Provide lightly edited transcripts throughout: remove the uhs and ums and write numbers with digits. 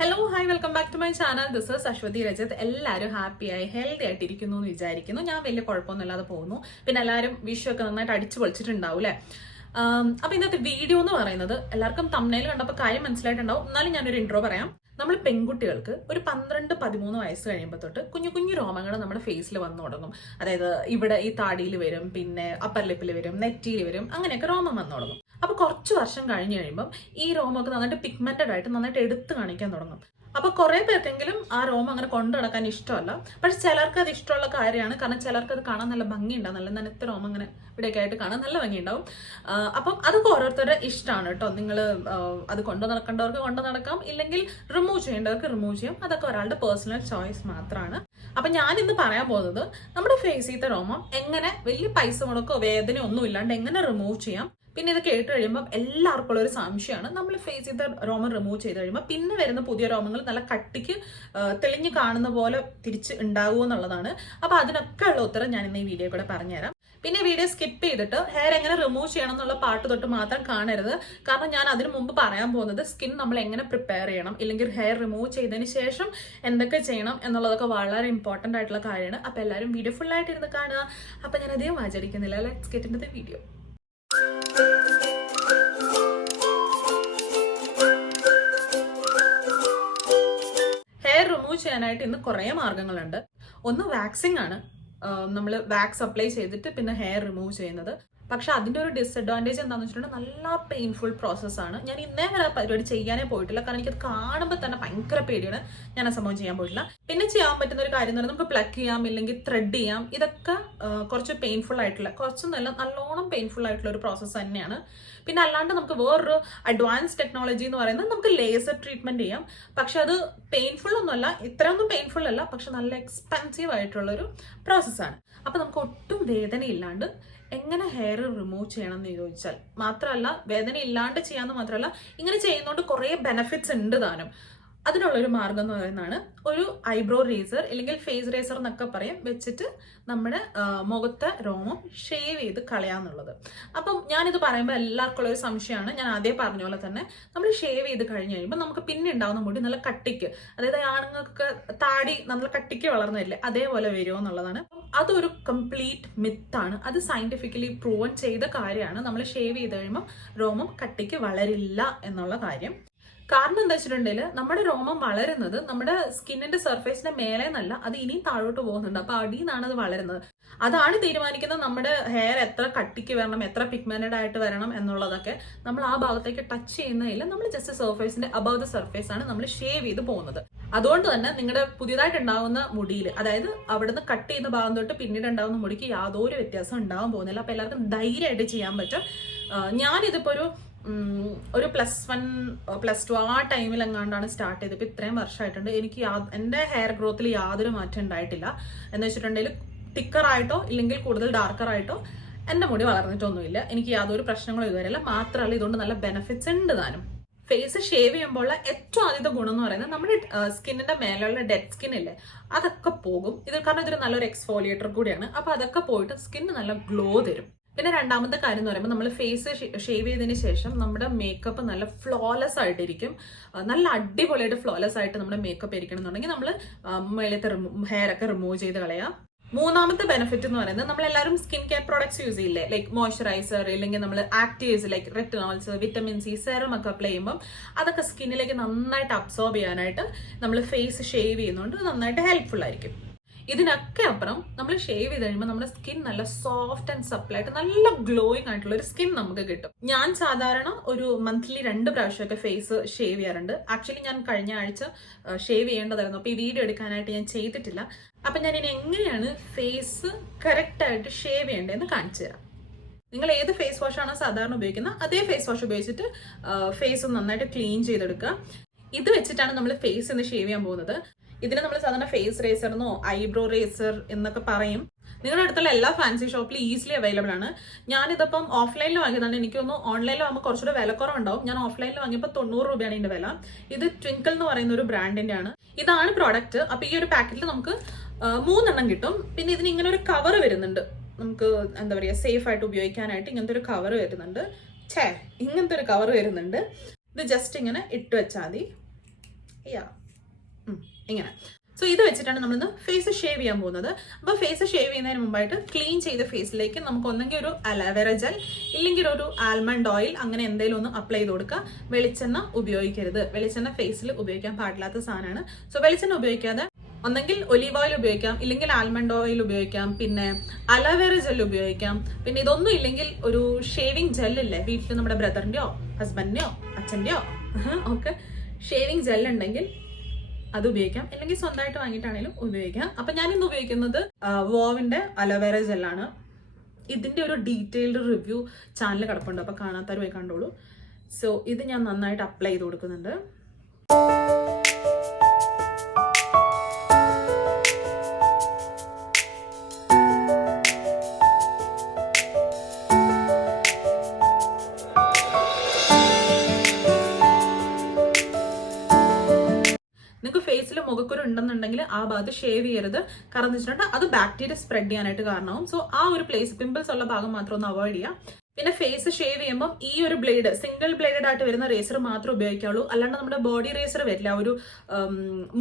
Hello hi welcome back to my channel. This is Aswathi Rajath. എല്ലാവരും ഹാപ്പിയായി healthy ആയിട്ടിരിക്കുന്നു എന്ന് വിചാരിക്കുന്നു. ഞാൻ വലിയ കുഴപ്പമൊന്നുമില്ലാതെ പോകുന്നു. പിന്നെ എല്ലാവരും വിഷു ഒക്കെ നന്നായിട്ട് അടിച്ചു പൊളിച്ചിട്ടുണ്ടാവും അല്ലേ? അപ്പൊ ഇന്നത്തെ വീഡിയോ എന്ന് പറയുന്നത് എല്ലാവർക്കും തംബ്നെയിൽ കണ്ടപ്പോൾ കാര്യം മനസ്സിലായിട്ടുണ്ടാവും. എന്നാലും ഞാനൊരു ഇൻട്രോ പറയാം. നമ്മൾ പെൺകുട്ടികൾക്ക് ഒരു 12-13 വയസ്സ് കഴിയുമ്പോൾ തൊട്ട് കുഞ്ഞു കുഞ്ഞു രോമങ്ങൾ നമ്മുടെ ഫേസിൽ വന്നു തുടങ്ങും. അതായത് ഇവിടെ ഈ താടിയിൽ വരും, പിന്നെ അപ്പർ ലിപ്പിൽ വരും, നെറ്റിയിൽ വരും, അങ്ങനെയൊക്കെ രോമം വന്നു തുടങ്ങും. അപ്പൊ കുറച്ച് വർഷം കഴിഞ്ഞ് കഴിയുമ്പോൾ ഈ രോമമൊക്കെ നന്നായിട്ട് പിഗ്മെന്റഡ് ആയിട്ട് നന്നായിട്ട് എടുത്ത് കാണിക്കാൻ തുടങ്ങും. അപ്പൊ കുറെ പേർക്കെങ്കിലും ആ രോമം അങ്ങനെ കൊണ്ടു നടക്കാൻ ഇഷ്ടമല്ല. പക്ഷെ ചിലർക്ക് അത് ഇഷ്ടമുള്ള കാര്യമാണ്. കാരണം ചിലർക്ക് അത് കാണാൻ നല്ല ഭംഗിയുണ്ടാവും. നല്ല നനത്ത രോമം അങ്ങനെ ഇവിടെയൊക്കെ ആയിട്ട് കാണാൻ നല്ല ഭംഗിയുണ്ടാവും. അപ്പം അതൊക്കെ ഓരോരുത്തരുടെ ഇഷ്ടമാണ് കേട്ടോ. നിങ്ങൾ അത് കൊണ്ടു നടക്കേണ്ടവർക്ക് കൊണ്ടു നടക്കാം, ഇല്ലെങ്കിൽ റിമൂവ് ചെയ്യേണ്ടവർക്ക് റിമൂവ് ചെയ്യാം. അതൊക്കെ ഒരാളുടെ പേഴ്സണൽ ചോയ്സ് മാത്രമാണ്. അപ്പൊ ഞാൻ ഇന്ന് പറയാൻ പോകുന്നത് നമ്മുടെ ഫേസിലത്തെ രോമം എങ്ങനെ വലിയ പൈസ മുടക്കോ വേദന ഒന്നും ഇല്ലാണ്ട് എങ്ങനെ റിമൂവ് ചെയ്യാം. പിന്നെ ഇത് കേട്ട് കഴിയുമ്പോൾ എല്ലാവർക്കും ഉള്ള ഒരു സംശയമാണ്, നമ്മൾ ഫേസ് ചെയ്ത രോമം റിമൂവ് ചെയ്ത് കഴിയുമ്പോൾ പിന്നെ വരുന്ന പുതിയ രോമങ്ങൾ നല്ല കട്ടിക്ക് തെളിഞ്ഞ് കാണുന്ന പോലെ തിരിച്ച് ഉണ്ടാവുക എന്നുള്ളതാണ്. അപ്പൊ അതിനൊക്കെ ഉള്ള ഉത്തരം ഞാൻ ഇന്ന് ഈ വീഡിയോ കൂടെ പറഞ്ഞുതരാം. പിന്നെ വീഡിയോ സ്കിപ്പ് ചെയ്തിട്ട് ഹെയർ എങ്ങനെ റിമൂവ് ചെയ്യണം എന്നുള്ള പാട്ട് തൊട്ട് മാത്രം കാണരുത്. കാരണം ഞാൻ അതിനു മുമ്പ് പറയാൻ പോകുന്നത് സ്കിൻ നമ്മൾ എങ്ങനെ പ്രിപ്പയർ ചെയ്യണം, ഇല്ലെങ്കിൽ ഹെയർ റിമൂവ് ചെയ്തതിന് ശേഷം എന്തൊക്കെ ചെയ്യണം എന്നുള്ളതൊക്കെ വളരെ ഇമ്പോർട്ടന്റ് ആയിട്ടുള്ള കാര്യമാണ്. അപ്പൊ എല്ലാവരും വീഡിയോ ഫുൾ ആയിട്ട് ഇരുന്ന് കാണുക. അപ്പൊ ഞാൻ അധികം ആചരിക്കുന്നില്ല. Let's get into the video. Hair remove ചെയ്യാനായിട്ട് ഇന്ന് കുറേ മാർഗങ്ങളുണ്ട്. ഒന്ന് വാക്സിംഗ് ആണ്. നമ്മൾ വാക്സ് അപ്ലൈ ചെയ്തിട്ട് പിന്നെ ഹെയർ റിമൂവ് ചെയ്യുന്നത്. പക്ഷെ അതിന്റെ ഒരു ഡിസഡ്വാൻറ്റേജ് എന്താണെന്ന് വെച്ചിട്ടുണ്ടെങ്കിൽ നല്ല പെയിൻഫുൾ പ്രോസസ്സാണ്. ഞാൻ ഇന്നേ വരെ ആ പരിപാടി ചെയ്യാനേ പോയിട്ടില്ല. കാരണം എനിക്കത് കാണുമ്പോൾ തന്നെ ഭയങ്കര പേടിയാണ്. ഞാൻ ആ സംഭവം ചെയ്യാൻ പോയിട്ടില്ല. പിന്നെ ചെയ്യാൻ പറ്റുന്ന ഒരു കാര്യം എന്ന് പറഞ്ഞാൽ നമുക്ക് പ്ലക്ക് ചെയ്യാം, ഇല്ലെങ്കിൽ ത്രെഡ് ചെയ്യാം. ഇതൊക്കെ കുറച്ച് പെയിൻഫുൾ ആയിട്ടുള്ള, കുറച്ച് നല്ലോണം പെയിൻഫുൾ ആയിട്ടുള്ള ഒരു പ്രോസസ്സ് തന്നെയാണ്. പിന്നെ അല്ലാണ്ട് നമുക്ക് വേറൊരു അഡ്വാൻസ് ടെക്നോളജി എന്ന് പറയുന്നത് നമുക്ക് ലേസർ ട്രീറ്റ്മെന്റ് ചെയ്യാം. പക്ഷെ അത് പെയിൻഫുൾ ഒന്നുമല്ല, ഇത്രയൊന്നും പെയിൻഫുൾ അല്ല, പക്ഷെ നല്ല എക്സ്പെൻസീവ് ആയിട്ടുള്ളൊരു പ്രോസസ്സാണ്. അപ്പൊ നമുക്ക് ഒട്ടും വേദന ഇല്ലാണ്ട് എങ്ങനെ ഹെയർ റിമൂവ് ചെയ്യണം എന്ന് ചോദിച്ചാൽ, മാത്രമല്ല വേദന ഇല്ലാണ്ട് ചെയ്യാന്ന് മാത്രമല്ല, ഇങ്ങനെ ചെയ്യുന്നതുകൊണ്ട് കുറേ ബെനിഫിറ്റ്സ് ഉണ്ട് താനും. അതിനുള്ളൊരു മാർഗം എന്ന് പറയുന്നതാണ് ഒരു ഐബ്രോ റേസർ, അല്ലെങ്കിൽ ഫേസ് റേസർ എന്നൊക്കെ പറയും, വെച്ചിട്ട് നമ്മുടെ മുഖത്തെ രോമം ഷേവ് ചെയ്ത് കളയാന്നുള്ളത്. അപ്പം ഞാനിത് പറയുമ്പോൾ എല്ലാവർക്കും ഉള്ളൊരു സംശയമാണ്. ഞാൻ ആദ്യം പറഞ്ഞ പോലെ തന്നെ നമ്മൾ ഷേവ് ചെയ്ത് കഴിഞ്ഞ് കഴിയുമ്പോൾ നമുക്ക് പിന്നെ ഉണ്ടാവുന്ന മുടി നല്ല കട്ടിക്ക്, അതായത് ആണുങ്ങൾക്ക് താടി നല്ല കട്ടിക്ക് വളർന്നു വരില്ലേ, അതേപോലെ വരുമോ എന്നുള്ളതാണ്. അതൊരു കംപ്ലീറ്റ് മിത്താണ്. അത് സയന്റിഫിക്കലി പ്രൂവൺ ചെയ്ത കാര്യമാണ്. നമ്മൾ ഷേവ് ചെയ്ത് കഴിയുമ്പോൾ രോമം കട്ടിക്ക് വളരില്ല എന്നുള്ള കാര്യം. കാരണം എന്താ വെച്ചിട്ടുണ്ടെങ്കിൽ നമ്മുടെ രോമം വളരുന്നത് നമ്മുടെ സ്കിന്നിന്റെ സർഫേസിന്റെ മേലെ നിന്നല്ല, അത് ഇനിയും താഴോട്ട് പോകുന്നുണ്ട്. അപ്പൊ അടിയിൽ നിന്നാണ് അത് വളരുന്നത്. അതാണ് തീരുമാനിക്കുന്നത് നമ്മുടെ ഹെയർ എത്ര കട്ടിക്ക് വരണം, എത്ര പിഗ്മെന്റഡ് ആയിട്ട് വരണം എന്നുള്ളതൊക്കെ. നമ്മൾ ആ ഭാഗത്തേക്ക് ടച്ച് ചെയ്യുന്നതില്ല, നമ്മൾ ജസ്റ്റ് സർഫേസിന്റെ അബവ് ദ സർഫേസ് ആണ് നമ്മൾ ഷേവ് ചെയ്ത് പോകുന്നത്. അതുകൊണ്ട് തന്നെ നിങ്ങളുടെ പുതിയതായിട്ട് ഉണ്ടാകുന്ന മുടിയിൽ, അതായത് അവിടുന്ന് കട്ട് ചെയ്യുന്ന ഭാഗം തൊട്ട് പിന്നീട് ഉണ്ടാകുന്ന മുടിക്ക് യാതൊരു വ്യത്യാസം ഉണ്ടാകാൻ പോകുന്നില്ല. അപ്പൊ എല്ലാവർക്കും ധൈര്യമായിട്ട് ചെയ്യാൻ പറ്റും. ഞാനിതിപ്പോ ഒരു +1 +2 ആ ടൈമിൽ എങ്ങാണ്ടാണ് സ്റ്റാർട്ട് ചെയ്തത്. ഇപ്പൊ ഇത്രയും വർഷമായിട്ടുണ്ട്. എനിക്ക് എന്റെ ഹെയർ ഗ്രോത്തിൽ യാതൊരു മാറ്റം ഉണ്ടായിട്ടില്ല. എന്ന് വെച്ചിട്ടുണ്ടെങ്കിൽ തിക്കറായിട്ടോ ഇല്ലെങ്കിൽ കൂടുതൽ ഡാർക്കറായിട്ടോ എന്റെ മുടി വളർന്നിട്ടൊന്നുമില്ല. എനിക്ക് യാതൊരു പ്രശ്നങ്ങളും ഇതുവരെയില്ല. മാത്രമല്ല ഇതുകൊണ്ട് നല്ല ബെനിഫിറ്റ്സ് ഉണ്ട് താനും. ഫേസ് ഷേവ് ചെയ്യുമ്പോൾ ഏറ്റവും ആദ്യത്തെ ഗുണം എന്ന് പറയുന്നത് നമ്മുടെ സ്കിന്നിന്റെ മേലുള്ള ഡെഡ് സ്കിൻ ഇല്ലേ, അതൊക്കെ പോകും. ഇത് കാരണം ഇതൊരു നല്ലൊരു എക്സ്ഫോളിയേറ്റർ കൂടിയാണ്. അപ്പൊ അതൊക്കെ പോയിട്ട് സ്കിന്ന് നല്ല ഗ്ലോ തരും. പിന്നെ രണ്ടാമത്തെ കാര്യം എന്ന് പറയുമ്പോൾ നമ്മൾ ഫേസ് ഷേവ് ചെയ്തതിന് ശേഷം നമ്മുടെ മേക്കപ്പ് നല്ല ഫ്ലോലെസ് ആയിട്ടിരിക്കും. നല്ല അടിപൊളിയായിട്ട് ഫ്ലോലെസ് ആയിട്ട് നമ്മുടെ മേക്കപ്പ് ഇരിക്കണം എന്നുണ്ടെങ്കിൽ നമ്മൾ മേലത്തെ ഹെയർ ഒക്കെ റിമൂവ് ചെയ്ത് കളയാം. മൂന്നാമത്തെ ബെനിഫിറ്റ് എന്ന് പറയുന്നത് നമ്മളെല്ലാവരും സ്കിൻ കെയർ പ്രോഡക്ട്സ് യൂസ് ചെയ്യില്ലേ, ലൈക്ക് മോയ്സ്ചറൈസർ, ഇല്ലെങ്കിൽ നമ്മൾ actives like retinols, vitamin C, serum ഒക്കെ അപ്ലൈ ചെയ്യുമ്പോൾ അതൊക്കെ സ്കിന്നിലേക്ക് നന്നായിട്ട് അബ്സോർബ് ചെയ്യാനായിട്ട് നമ്മൾ ഫേസ് ഷേവ് ചെയ്യുന്നതുകൊണ്ട് നന്നായിട്ട് ഹെൽപ്ഫുൾ ആയിരിക്കും. ഇതിനൊക്കെ അപ്പുറം നമ്മൾ ഷേവ് ചെയ്ത് കഴിയുമ്പോൾ നമ്മുടെ സ്കിൻ നല്ല സോഫ്റ്റ് ആൻഡ് സപ്ലൈ ആയിട്ട് നല്ല ഗ്ലോയിങ് ആയിട്ടുള്ള ഒരു സ്കിൻ നമുക്ക് കിട്ടും. ഞാൻ സാധാരണ ഒരു മന്ത്ലി 2 പ്രാവശ്യമൊക്കെ ഫേസ് ഷേവ് ചെയ്യാറുണ്ട്. ആക്ച്വലി ഞാൻ കഴിഞ്ഞ ആഴ്ച ഷേവ് ചെയ്യേണ്ടതായിരുന്നു. അപ്പൊ ഈ വീഡിയോ എടുക്കാനായിട്ട് ഞാൻ ചെയ്തിട്ടില്ല. അപ്പൊ ഞാൻ ഇനി എങ്ങനെയാണ് ഫേസ് കറക്റ്റ് ആയിട്ട് ഷേവ് ചെയ്യേണ്ടതെന്ന് കാണിച്ചു തരാം. നിങ്ങൾ ഏത് ഫേസ് വാഷാണോ സാധാരണ ഉപയോഗിക്കുന്നത് അതേ ഫേസ് വാഷ് ഉപയോഗിച്ചിട്ട് ഫേസ് നന്നായിട്ട് ക്ലീൻ ചെയ്തെടുക്കുക. ഇത് വെച്ചിട്ടാണ് നമ്മൾ ഫേസ് ഇന്ന് ഷേവ് ചെയ്യാൻ പോകുന്നത്. ഇതിന് നമ്മൾ സാധാരണ ഫേസ് റേസർ എന്നോ ഐബ്രോ റേസർ എന്നൊക്കെ പറയും. നിങ്ങളുടെ അടുത്തുള്ള എല്ലാ ഫാൻസി ഷോപ്പിലും ഈസിലി അവൈലബിൾ ആണ്. ഞാനിതിപ്പം ഓഫ്ലൈനിൽ വാങ്ങിയതാണ്. എനിക്കൊന്ന് ഓൺലൈനിൽ വാങ്ങുമ്പോൾ കുറച്ചുകൂടെ വിലക്കുറവുണ്ടാവും. ഞാൻ ഓഫ്ലൈനിൽ വാങ്ങിയപ്പോൾ 90 രൂപയാണ് ഇതിന്റെ വില. ഇത് ട്വിങ്കിൾ എന്ന് പറയുന്ന ഒരു ബ്രാൻഡിന്റെ ആണ്. ഇതാണ് പ്രോഡക്റ്റ്. അപ്പൊ ഈ ഒരു പാക്കറ്റിൽ നമുക്ക് 3 എണ്ണം കിട്ടും. പിന്നെ ഇതിന് ഇങ്ങനെ ഒരു കവർ വരുന്നുണ്ട്. നമുക്ക് എന്താ പറയുക, സേഫ് ആയിട്ട് ഉപയോഗിക്കാനായിട്ട് ഇങ്ങനത്തെ ഒരു കവർ വരുന്നുണ്ട്. ഇങ്ങനത്തെ ഒരു കവർ വരുന്നുണ്ട്. ഇത് ജസ്റ്റ് ഇങ്ങനെ ഇട്ട് വെച്ചാൽ മതി. ഇങ്ങനെ. സോ ഇത് വെച്ചിട്ടാണ് നമ്മളിന്ന് ഫേസ് ഷേവ് ചെയ്യാൻ പോകുന്നത്. അപ്പോൾ ഫേസ് ഷേവ് ചെയ്യുന്നതിന് മുമ്പായിട്ട് ക്ലീൻ ചെയ്ത ഫേസിലേക്ക് നമുക്ക് ഒന്നെങ്കിൽ ഒരു അലോവേറ ജെൽ ഇല്ലെങ്കിൽ ഒരു ആൽമണ്ട് ഓയിൽ അങ്ങനെ എന്തെങ്കിലും ഒന്ന് അപ്ലൈ ചെയ്ത് കൊടുക്കുക. വെളിച്ചെണ്ണ ഉപയോഗിക്കരുത്. വെളിച്ചെണ്ണ ഫേസിൽ ഉപയോഗിക്കാൻ പാടില്ലാത്ത സാധനമാണ്. സോ വെളിച്ചെണ്ണ ഉപയോഗിക്കാതെ ഒന്നെങ്കിൽ ഒലീവ് ഓയിൽ ഉപയോഗിക്കാം, ഇല്ലെങ്കിൽ ആൽമണ്ട് ഓയിൽ ഉപയോഗിക്കാം, പിന്നെ അലോവേറ ജെൽ ഉപയോഗിക്കാം. പിന്നെ ഇതൊന്നും ഇല്ലെങ്കിൽ ഒരു ഷേവിങ് ജെല്ലില്ലേ വീട്ടിൽ നമ്മുടെ ബ്രദറിൻ്റെയോ ഹസ്ബൻഡിൻ്റെയോ അച്ഛൻ്റെയോ ഒക്കെ ഷേവിങ് ജെൽ ഉണ്ടെങ്കിൽ അത് ഉപയോഗിക്കാം, അല്ലെങ്കിൽ സ്വന്തമായിട്ട് വാങ്ങിയിട്ടാണെങ്കിലും ഉപയോഗിക്കാം. അപ്പൊ ഞാൻ ഇന്ന് ഉപയോഗിക്കുന്നത് വോവിന്റെ അലോവേറ ജെല്ലാണ്. ഇതിന്റെ ഒരു ഡീറ്റെയിൽഡ് റിവ്യൂ ചാനൽ കിടപ്പുണ്ട്, അപ്പൊ കാണാത്തവർ പോയി കണ്ടോളൂ. സോ ഇത് ഞാൻ നന്നായിട്ട് അപ്ലൈ ചെയ്ത് കൊടുക്കുന്നുണ്ട്. നിങ്ങൾക്ക് ഫേസിൽ മുഖക്കുരു ഉണ്ടെന്നുണ്ടെങ്കിൽ ആ ഭാഗത്ത് ഷേവ് ചെയ്യരുത്. കാരണം എന്ന് വെച്ചിട്ടുണ്ടെങ്കിൽ അത് ബാക്ടീരിയ സ്പ്രെഡ് ചെയ്യാനായിട്ട് കാരണമാവും. സോ ആ ഒരു പ്ലേസ് പിമ്പിൾസ് ഉള്ള ഭാഗം മാത്രം ഒന്ന് അവോയ്ഡ് ചെയ്യാം. പിന്നെ ഫേസ് ഷേവ് ചെയ്യുമ്പോൾ ഈ ഒരു ബ്ലേഡ് സിംഗിൾ ബ്ലേഡഡ് ആയിട്ട് വരുന്ന റേസർ മാത്രമേ ഉപയോഗിക്കാവുള്ളൂ. അല്ലാണ്ട് നമ്മുടെ ബോഡി റേസർ വരില്ല, ഒരു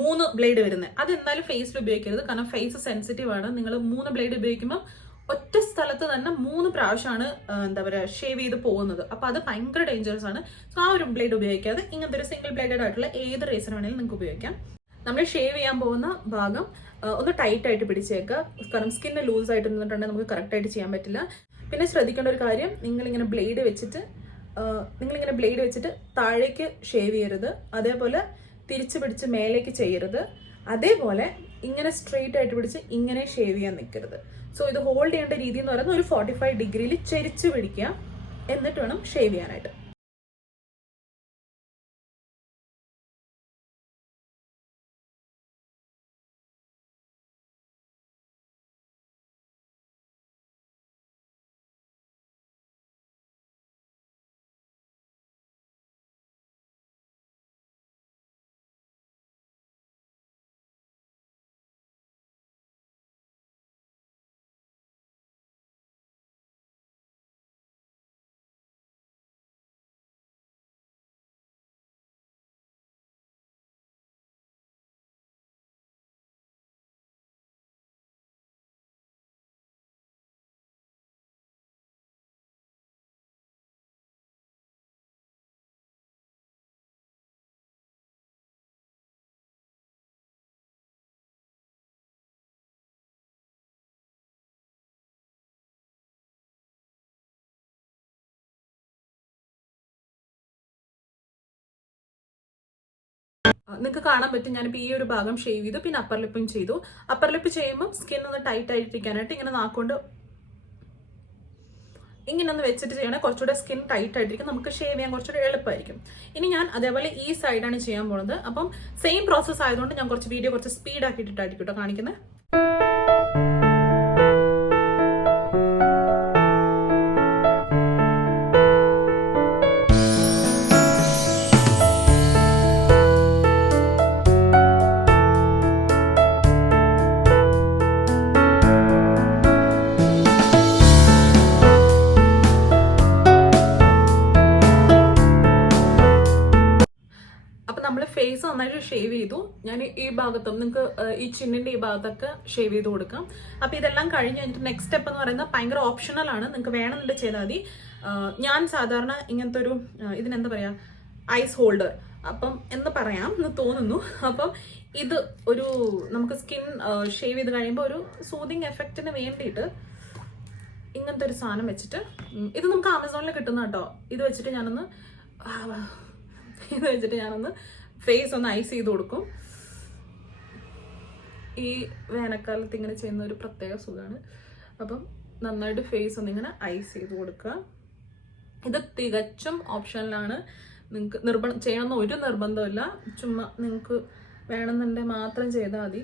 3 ബ്ലേഡ് വരുന്നത്. അത് എന്തായാലും ഫേസിൽ ഉപയോഗിക്കരുത്. കാരണം ഫേസ് സെൻസിറ്റീവ് ആണ്. നിങ്ങൾ 3 ബ്ലേഡ് ഉപയോഗിക്കുമ്പോൾ ഒറ്റ സ്ഥലത്ത് തന്നെ 3 പ്രാവശ്യമാണ് എന്താ പറയുക ഷേവ് ചെയ്ത് പോകുന്നത്. അപ്പൊ അത് ഭയങ്കര ഡേഞ്ചറസ് ആണ്. സോ ആ ഒരു ബ്ലേഡ് ഉപയോഗിക്കാതെ ഇങ്ങനത്തെ ഒരു സിംഗിൾ ബ്ലേഡഡ് ആയിട്ടുള്ള ഏത് റേസർ വേണമെങ്കിലും നിങ്ങൾക്ക് ഉപയോഗിക്കാം. നമ്മൾ ഷേവ് ചെയ്യാൻ പോകുന്ന ഭാഗം ഒന്ന് ടൈറ്റ് ആയിട്ട് പിടിച്ചേക്കുക. കാരണം സ്കിന്ന് ലൂസ് ആയിട്ട് നിന്നിട്ടുണ്ടെങ്കിൽ നമുക്ക് കറക്റ്റ് ആയിട്ട് ചെയ്യാൻ പറ്റില്ല. പിന്നെ ശ്രദ്ധിക്കേണ്ട ഒരു കാര്യം, നിങ്ങളിങ്ങനെ ബ്ലേഡ് വെച്ചിട്ട് താഴേക്ക് ഷേവ് ചെയ്യരുത്. അതേപോലെ തിരിച്ചു പിടിച്ച് മേലേക്ക് ചെയ്യരുത്. അതേപോലെ ഇങ്ങനെ സ്ട്രെയിറ്റ് ആയിട്ട് പിടിച്ച് ഇങ്ങനെ ഷേവ് ചെയ്യാൻ നിൽക്കരുത്. സോ ഇത് ഹോൾഡ് ചെയ്യേണ്ട രീതി എന്ന് പറയുന്നത് ഒരു 45 ഡിഗ്രിയിൽ ചെരിച്ച് പിടിക്കുക, എന്നിട്ട് വേണം ഷേവ് ചെയ്യാനായിട്ട്. നിങ്ങൾക്ക് കാണാൻ പറ്റും ഞാനിപ്പോൾ ഈ ഒരു ഭാഗം ഷേവ് ചെയ്തു, പിന്നെ അപ്പർ ലിപ്പും ചെയ്തു. അപ്പർ ലിപ്പ് ചെയ്യുമ്പോൾ സ്കിൻ ഒന്ന് ടൈറ്റ് ആയിട്ടിരിക്കാനായിട്ട് ഇങ്ങനെ നാക്കൊണ്ട് ഇങ്ങനെ ഒന്ന് വെച്ചിട്ട് ചെയ്യണേ കുറച്ചുകൂടെ സ്കിൻ ടൈറ്റ് ആയിട്ടിരിക്കും, നമുക്ക് ഷേവ് ചെയ്യാൻ കുറച്ചുകൂടെ എളുപ്പമായിരിക്കും. ഇനി ഞാൻ അതേപോലെ ഈ സൈഡാണ് ചെയ്യാൻ പോകുന്നത്. അപ്പം സെയിം പ്രോസസ്സ് ആയതുകൊണ്ട് ഞാൻ കുറച്ച് വീഡിയോ കുറച്ച് സ്പീഡ് ആക്കിയിട്ടായിരിക്കും കേട്ടോ കാണിക്കുന്നത്. ഫേസ് നന്നായിട്ട് ഷേവ് ചെയ്തു. ഞാൻ ഈ ഭാഗത്തും നിങ്ങൾക്ക് ഈ ചിന്നിന്റെ ഈ ഭാഗത്തൊക്കെ ഷേവ് ചെയ്ത് കൊടുക്കാം. അപ്പൊ ഇതെല്ലാം കഴിഞ്ഞ് കഴിഞ്ഞിട്ട് നെക്സ്റ്റ് സ്റ്റെപ്പ് എന്ന് പറയുന്നത് ഭയങ്കര ഓപ്ഷണൽ ആണ്, നിങ്ങൾക്ക് വേണമെന്നുണ്ട് ചെയ്താൽ മതി. ഞാൻ സാധാരണ ഇങ്ങനത്തെ ഒരു ഇതിനെന്താ പറയാ ഐസ് ഹോൾഡർ അപ്പം എന്ന് പറയാം എന്ന് തോന്നുന്നു. അപ്പം ഇത് ഒരു നമുക്ക് സ്കിൻ ഷേവ് ചെയ്ത് കഴിയുമ്പോൾ ഒരു സൂതിങ് എഫക്റ്റിന് വേണ്ടിയിട്ട് ഇങ്ങനത്തെ ഒരു സാധനം വെച്ചിട്ട്, ഇത് നമുക്ക് ആമസോണിൽ കിട്ടുന്ന കേട്ടോ. ഇത് വെച്ചിട്ട് ഞാനൊന്ന് ഫേസ് ഒന്ന് ഐസ് ചെയ്ത് കൊടുക്കും. ഈ വേനൽക്കാലത്ത് ഇങ്ങനെ ചെയ്യുന്ന ഒരു പ്രത്യേക സുഖമാണ്. അപ്പം നന്നായിട്ട് ഫേസ് ഒന്ന് ഇങ്ങനെ ഐസ് ചെയ്ത് കൊടുക്കുക. ഇത് തികച്ചും ഓപ്ഷനിലാണ്. നിങ്ങൾക്ക് ചെയ്യണമെന്ന് ഒരു നിർബന്ധമില്ല. ചുമ്മാ നിങ്ങൾക്ക് വേണമെന്നുണ്ടെങ്കിൽ മാത്രം ചെയ്താൽ മതി.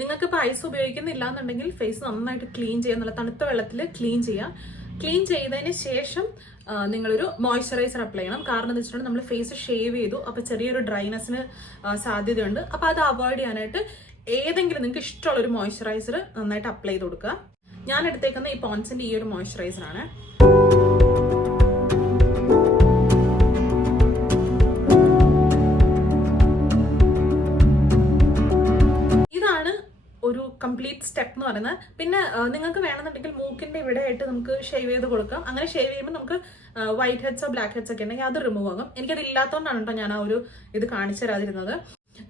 നിങ്ങൾക്ക് ഇപ്പോൾ ഐസ് ഉപയോഗിക്കുന്നില്ല എന്നുണ്ടെങ്കിൽ ഫേസ് നന്നായിട്ട് ക്ലീൻ ചെയ്യുക, നല്ല തണുത്ത വെള്ളത്തിൽ ക്ലീൻ ചെയ്യുക. ക്ലീൻ ചെയ്തതിന് ശേഷം നിങ്ങളൊരു മോയ്സ്ചറൈസർ അപ്ലൈ ചെയ്യണം. കാരണം എന്ന് വെച്ചിട്ടുണ്ടെങ്കിൽ നമ്മൾ ഫേസ് ഷേവ് ചെയ്തു, അപ്പോൾ ചെറിയൊരു ഡ്രൈനെസ്സിന് സാധ്യതയുണ്ട്. അപ്പോൾ അത് അവോയ്ഡ് ചെയ്യാനായിട്ട് ഏതെങ്കിലും നിങ്ങൾക്ക് ഇഷ്ടമുള്ള ഒരു മോയ്സ്ചറൈസർ നന്നായിട്ട് അപ്ലൈ ചെയ്ത് കൊടുക്കുക. ഞാൻ എടുത്തേക്കുന്ന ഈ പോൺസിന്റെ ഈ ഒരു മോയ്സ്ചറൈസറാണ്. ഒരു കംപ്ലീറ്റ് സ്റ്റെപ്പ് എന്ന് പറയുന്നത്. പിന്നെ നിങ്ങൾക്ക് വേണമെന്നുണ്ടെങ്കിൽ മൂക്കിന്റെ ഇവിടെ ആയിട്ട് നമുക്ക് ഷേവ് ചെയ്ത് കൊടുക്കാം. അങ്ങനെ ഷേവ് ചെയ്യുമ്പോൾ നമുക്ക് വൈറ്റ് ഹെഡ്സോ ബ്ലാക്ക് ഹെഡ്സോ ഒക്കെ ഉണ്ടെങ്കിൽ അത് റിമൂവ് ആകും. എനിക്കത് ഇല്ലാത്തതുകൊണ്ടാണ് കേട്ടോ ഞാൻ ആ ഒരു ഇത് കാണിച്ചു തരാതിരുന്നത്.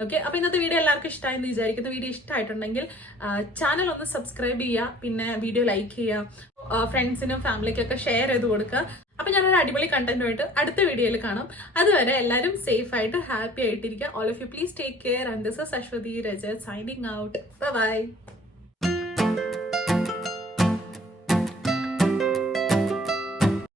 ഓക്കെ, അപ്പൊ ഇന്നത്തെ വീഡിയോ എല്ലാവർക്കും ഇഷ്ടമായെന്ന് വിചാരിക്കുന്നു. വീഡിയോ ഇഷ്ടമായിട്ടുണ്ടെങ്കിൽ ചാനൽ ഒന്ന് സബ്സ്ക്രൈബ് ചെയ്യുക, പിന്നെ വീഡിയോ ലൈക്ക് ചെയ്യുക, ഫ്രണ്ട്സിനും ഫാമിലിക്കൊക്കെ ഷെയർ ചെയ്ത് കൊടുക്കുക. അപ്പൊ ഞാനൊരു അടിപൊളി കണ്ടന്റുമായിട്ട് അടുത്ത വീഡിയോയിൽ കാണാം. അതുവരെ എല്ലാവരും സേഫ് ആയിട്ട് ഹാപ്പി ആയിട്ടിരിക്കുക. All of you please take care. And this is Aswathi Rajath signing out. By.